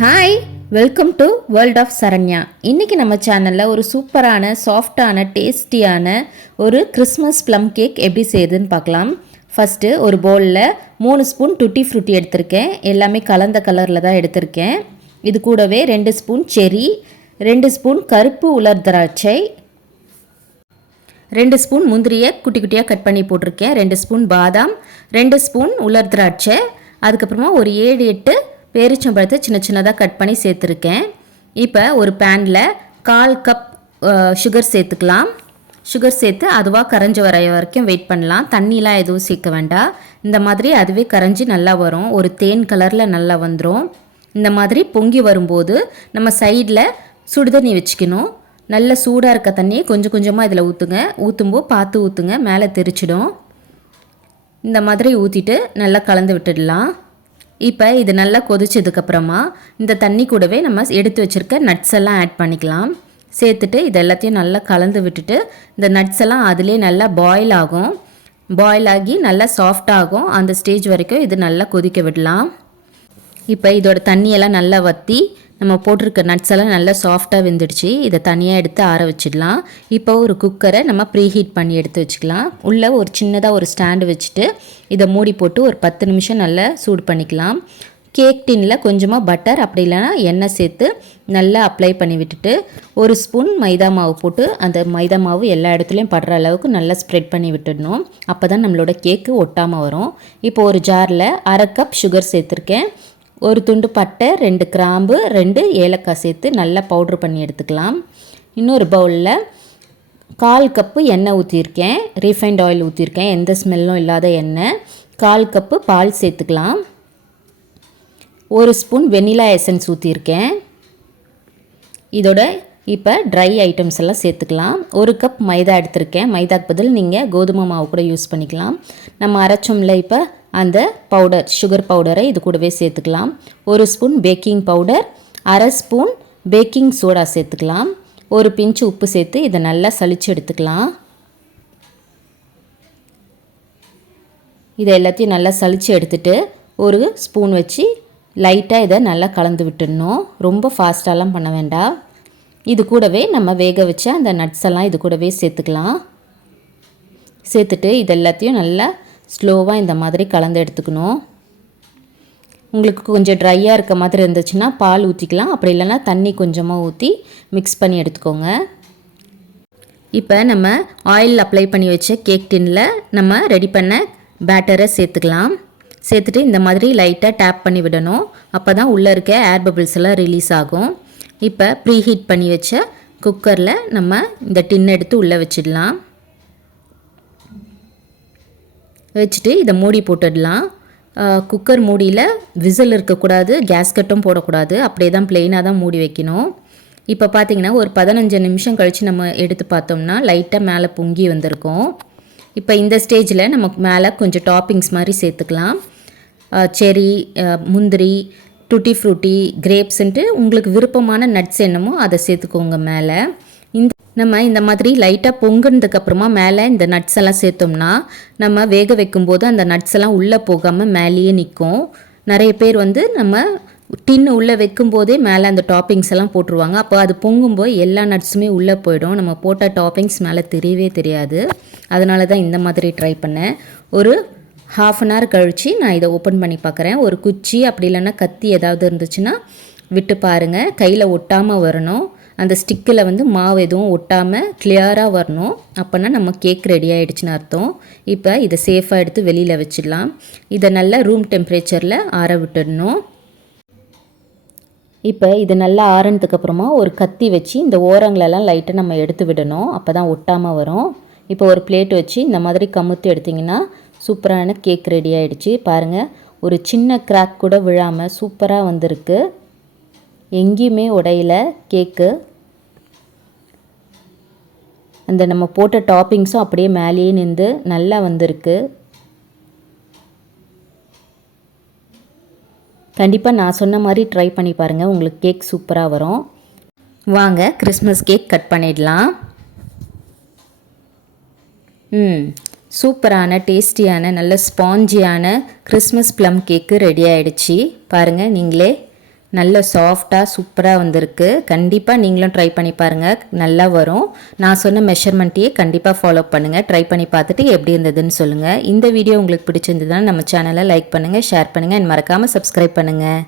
Hi welcome to world of Saranya இன்றைக்கி நம்ம சேனலில் ஒரு சூப்பரான சாஃப்டான டேஸ்டியான ஒரு கிறிஸ்மஸ் ப்ளம் கேக் எப்படி செய்யுதுன்னு பார்க்கலாம். ஃபஸ்ட்டு ஒரு பவுலில் மூணு ஸ்பூன் டுட்டி ஃப்ரூட்டி எடுத்திருக்கேன். எல்லாமே கலந்த கலரில் தான் எடுத்திருக்கேன். இது கூடவே ரெண்டு ஸ்பூன் செரி ரெண்டு ஸ்பூன் கருப்பு உலர் திராட்சை ரெண்டு ஸ்பூன் முந்திரியை குட்டி குட்டியாக கட் பண்ணி போட்டிருக்கேன். ரெண்டு ஸ்பூன் பாதாம் ரெண்டு ஸ்பூன் உலர் திராட்சை. அதுக்கப்புறமா ஒரு ஏழு எட்டு பேரிச்சம்பழத்தை சின்ன சின்னதாக கட் பண்ணி சேர்த்துருக்கேன். இப்போ ஒரு பேனில் கால் கப் சுகர் சேர்த்துக்கலாம். சுகர் சேர்த்து அதுவாக கரைஞ்சி வர வரைக்கும் வெயிட் பண்ணலாம். தண்ணிலாம் எதுவும் சேர்க்க வேண்டாம். இந்த மாதிரி அதுவே கரைஞ்சி நல்லா வரும். ஒரு தேன் கலரில் நல்லா வந்துடும் இந்த மாதிரி பொங்கி வரும்போது நம்ம சைடில் சுடுதண்ணி வச்சுக்கணும். நல்ல சூடாக இருக்க தண்ணியை கொஞ்சம் கொஞ்சமாக இதில் ஊற்றுங்க ஊற்றும்போது பார்த்து ஊற்றுங்க மேலே தெரிச்சிடும். இந்த மாதிரி ஊற்றிட்டு நல்லா கலந்து விட்டுடலாம். இப்போ இது நல்லா கொதிச்சதுக்கப்புறமா இந்த தண்ணி கூடவே நம்ம எடுத்து வச்சுருக்க நட்ஸ் எல்லாம் ஆட் பண்ணிக்கலாம். சேர்த்துட்டு இது எல்லாத்தையும் நல்லா கலந்து விட்டுட்டு இந்த நட்ஸ் எல்லாம் அதிலே நல்லா பாயில் ஆகும். பாயில் ஆகி நல்லா சாஃப்டாகும் அந்த ஸ்டேஜ் வரைக்கும் இது நல்லா கொதிக்க விடலாம். இப்போ இதோட தண்ணியெல்லாம் நல்லா வற்றி நம்ம போட்டிருக்க நட்ஸ் எல்லாம் நல்லா சாஃப்டாக வெந்துடுச்சு. இதை தனியாக எடுத்து ஆற வச்சிடலாம். இப்போ ஒரு குக்கரை நம்ம ப்ரீ ஹீட் பண்ணி எடுத்து வச்சுக்கலாம். உள்ளே ஒரு சின்னதாக ஒரு ஸ்டாண்டு வச்சுட்டு இதை மூடி போட்டு ஒரு பத்து நிமிஷம் நல்லா சூடு பண்ணிக்கலாம். கேக் டின்னில் கொஞ்சமாக பட்டர் அப்படி இல்லைன்னா எண்ணெய் சேர்த்து நல்லா அப்ளை பண்ணி விட்டுட்டு ஒரு ஸ்பூன் மைதா மாவு போட்டு அந்த மைதா மாவு எல்லா இடத்துலையும் படுற அளவுக்கு நல்லா ஸ்ப்ரெட் பண்ணி விட்டுடணும். அப்போ தான் நம்மளோட கேக்கு ஒட்டாமல் வரும். இப்போ ஒரு ஜாரில் அரை கப் சுகர் சேர்த்துருக்கேன். ஒரு துண்டு பட்டை ரெண்டு கிராம்பு ரெண்டு ஏலக்காய் சேர்த்து நல்லா பவுட்ரு பண்ணி எடுத்துக்கலாம். இன்னொரு பவுலில் கால் கப்பு எண்ணெய் ஊற்றிருக்கேன் ரீஃபைண்ட் ஆயில் ஊற்றிருக்கேன் எந்த ஸ்மெல்லும் இல்லாத எண்ணெய். கால் கப்பு பால் சேர்த்துக்கலாம். ஒரு ஸ்பூன் வெனிலா எசன்ஸ் ஊற்றிருக்கேன் இதோட இப்போ ட்ரை ஐட்டம்ஸ் எல்லாம் சேர்த்துக்கலாம். ஒரு கப் மைதா எடுத்திருக்கேன். மைதாக்கு பதில் நீங்கள் கோதுமை மாவு கூட யூஸ் பண்ணிக்கலாம். நம்ம அரைச்சோம்ல இப்போ அந்த பவுடர் சுகர் பவுடரை இது கூடவே சேர்த்துக்கலாம். ஒரு ஸ்பூன் பேக்கிங் பவுடர் அரை ஸ்பூன் பேக்கிங் சோடா சேர்த்துக்கலாம். ஒரு பிஞ்சு உப்பு சேர்த்து இதை நல்லா சளிச்சு எடுத்துக்கலாம். இதை எல்லாத்தையும் நல்லா சளிச்சு எடுத்துட்டு ஒரு ஸ்பூன் வச்சு லைட்டாக இதை நல்லா கலந்து விட்டுடணும். ரொம்ப ஃபாஸ்ட்டாலாம் பண்ண வேண்டாம். இது கூடவே நம்ம வேக வச்ச அந்த நட்ஸ் எல்லாம் இது கூடவே சேர்த்துக்கலாம். சேர்த்துட்டு இது எல்லாத்தையும் நல்லா ஸ்லோவாக இந்த மாதிரி கலந்து எடுத்துக்கணும். உங்களுக்கு கொஞ்சம் ட்ரையாக இருக்க மாதிரி இருந்துச்சுன்னா பால் ஊற்றிக்கலாம் அப்படி இல்லைன்னா தண்ணி கொஞ்சமாக ஊற்றி மிக்ஸ் பண்ணி எடுத்துக்கோங்க. இப்போ நம்ம ஆயில் அப்ளை பண்ணி வச்ச கேக் டின்னில் நம்ம ரெடி பண்ண பேட்டரை சேர்த்துக்கலாம். சேர்த்துட்டு இந்த மாதிரி லைட்டாக டேப் பண்ணி விடணும். அப்போ தான் உள்ளே இருக்க ஏர் பபிள்ஸ் எல்லாம் ரிலீஸ் ஆகும். இப்போ ப்ரீ ஹீட் பண்ணி வச்ச குக்கரில் நம்ம இந்த டின் எடுத்து உள்ளே வச்சிடலாம். வச்சுட்டு இதை மூடி போட்டுடலாம். குக்கர் மூடியில் விசில் இருக்கக்கூடாது கேஸ்கட்டும் போடக்கூடாது. அப்படியே தான் பிளெயினாக தான் மூடி வைக்கணும். இப்போ பார்த்தீங்கன்னா ஒரு பதினஞ்சு நிமிஷம் கழித்து நம்ம எடுத்து பார்த்தோம்னா லைட்டாக மேலே பொங்கி வந்திருக்கோம். இப்போ இந்த ஸ்டேஜில் நமக்கு மேலே கொஞ்சம் டாப்பிங்ஸ் மாதிரி சேர்த்துக்கலாம். செரி முந்திரி டுட்டி ஃப்ரூட்டி கிரேப்ஸுன்ட்டு உங்களுக்கு விருப்பமான நட்ஸ் என்னமோ அதை சேர்த்துக்கோங்க மேலே. நம்ம இந்த மாதிரி லைட்டாக பொங்குனதுக்கப்புறமா மேலே இந்த நட்ஸ் எல்லாம் சேர்த்தோம்னா நம்ம வேக வைக்கும்போது அந்த நட்ஸ் எல்லாம் உள்ளே போகாமல் மேலேயே நிற்கும் நிறைய பேர் வந்து நம்ம டின்னு உள்ளே வைக்கும்போதே மேலே அந்த டாப்பிங்ஸ் எல்லாம் போட்டுருவாங்க. அப்போ அது பொங்கும்போது எல்லா நட்ஸுமே உள்ளே போயிடும். நம்ம போட்ட டாப்பிங்ஸ் மேலே தெரியவே தெரியாது. அதனால தான் இந்த மாதிரி ட்ரை பண்ணேன். ஒரு ஹாஃப் அன் ஹவர் கழித்து நான் இதை ஓப்பன் பண்ணி பார்க்குறேன் ஒரு குச்சி அப்படி இல்லைன்னா கத்தி ஏதாவது இருந்துச்சுன்னா விட்டு பாருங்கள் கையில் ஒட்டாமல் வரணும். அந்த ஸ்டிக்கில் வந்து மாவு எதுவும் ஒட்டாமல் கிளியராக வரணும். அப்போனா நம்ம கேக் ரெடி ஆகிடுச்சின்னு அர்த்தம். இப்போ இதை சேஃபாக எடுத்து வெளியில் வச்சிடலாம். இதை நல்லா ரூம் டெம்பரேச்சரில் ஆற விட்டுடணும். இப்போ இது நல்லா ஆறுனதுக்கப்புறமா ஒரு கத்தி வச்சு இந்த ஓரங்களெல்லாம் லைட்டாக நம்ம எடுத்து விடணும். அப்போ தான் ஒட்டாமல் வரும். இப்போ ஒரு பிளேட் வச்சு இந்த மாதிரி கமுத்து எடுத்திங்கன்னா சூப்பரான கேக் ரெடி ஆகிடுச்சு பாருங்கள் ஒரு சின்ன கிராக் கூட விழாமல் சூப்பராக வந்திருக்கு. எங்கேயுமே உடையில. கேக்கு. அந்த நம்ம போட்ட டாப்பிங்ஸும் அப்படியே மேலேயே நின்று நல்லா வந்திருக்கு. கண்டிப்பாக நான் சொன்ன மாதிரி ட்ரை பண்ணி பாருங்கள் உங்களுக்கு கேக் சூப்பராக வரும். வாங்க கிறிஸ்மஸ் கேக் கட் பண்ணிடலாம். ம் சூப்பரான டேஸ்டியான நல்ல ஸ்பாஞ்சியான கிறிஸ்மஸ் ப்ளம் கேக்கு ரெடி ஆகிடுச்சி பாருங்கள் நீங்களே. நல்ல சாஃப்டாக சூப்பராக வந்திருக்கு. கண்டிப்பாக நீங்களும் ட்ரை பண்ணி பாருங்கள் நல்லா வரும். நான் சொன்ன மெஷர்மெண்ட்டையே கண்டிப்பாக ஃபாலோ பண்ணுங்கள் ட்ரை பண்ணி பார்த்துட்டு எப்படி இருந்ததுன்னு சொல்லுங்கள் இந்த வீடியோ உங்களுக்கு பிடிச்சிருந்ததுன்னா நம்ம சேனலை லைக் பண்ணுங்கள் ஷேர் பண்ணுங்கள் அண்ட் மறக்காமல் சப்ஸ்கிரைப் பண்ணுங்கள்